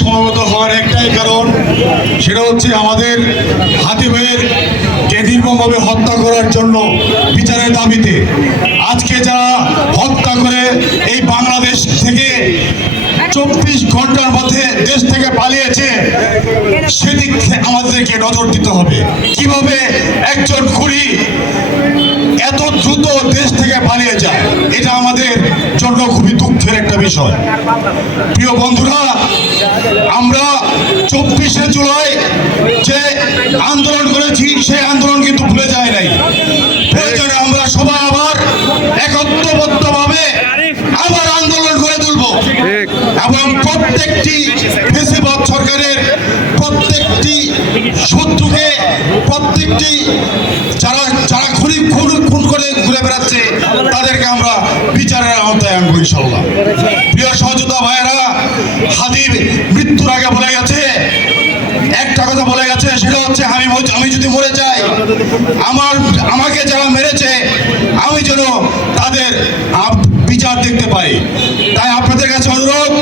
সমবেত হওয়ার একটাই কারণ, সেটা হচ্ছে আমাদের হাদি ভাইয়ের কে নির্মমভাবে হত্যা করার জন্য বিচারের দাবিতে। আজকে যারা হত্যা করে এই বাংলাদেশ থেকে 24 ঘন্টার মধ্যে দেশ থেকে পালিয়েছে, সেদিক আমাদেরকে নজর দিতে হবে। কিভাবে একজন খুনি এত দ্রুত দেশ থেকে পালিয়ে যায়, এটা আমাদের জন্য খুবই দুঃখের একটা বিষয়। প্রিয় বন্ধুরা, আমরা 24শে জুলাই যে আন্দোলন করেছি, সেই আন্দোলন কিন্তু ভুলে যায় নাই। প্রয়োজনে আমরা সবাই আবার একত্রবদ্ধভাবে আবার আন্দোলন করে তুলব এবং প্রত্যেকটি ফ্যাসিবাদ সরকারের প্রত্যেকটি শত্রুকে, প্রত্যেকটি যারা খুন করে ঘুরে বেড়াচ্ছে, তাদেরকে আমরা বিচারের আওতায় আনবো ইনশাল্লাহ। প্রিয় সহযোদ্ধা ভাইয়েরা, হাদি মৃত্যুর আগে বলে গেছে, একটা কথা বলে গেছে, সেটা হচ্ছে আমি যদি মরে যাই, আমাকে যারা মেরেছে আমি যেন তাদের বিচার দেখতে পাই। তাই আপনাদের কাছে অনুরোধ,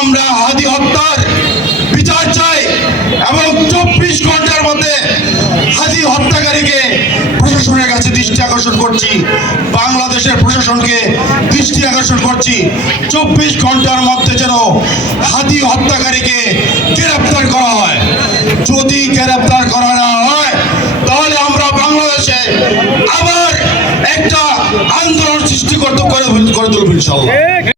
আমরা হাদি হত্যার বিচার চাই এবং 24 ঘন্টার মধ্যে হাদি হত্যাকারীকে প্রশাসনের কাছে দৃষ্টি আকর্ষণ করছি, বাংলাদেশের প্রশাসনকে দৃষ্টি আকর্ষণ করছি, 24 ঘন্টার মধ্যে যেন হাদি হত্যাকারীকে গ্রেপ্তার করা হয়। যদি গ্রেপ্তার করা না হয়, তাহলে আমরা বাংলাদেশে আবার একটা আন্দোলন সৃষ্টি করে তুলব ইনশাআল্লাহ।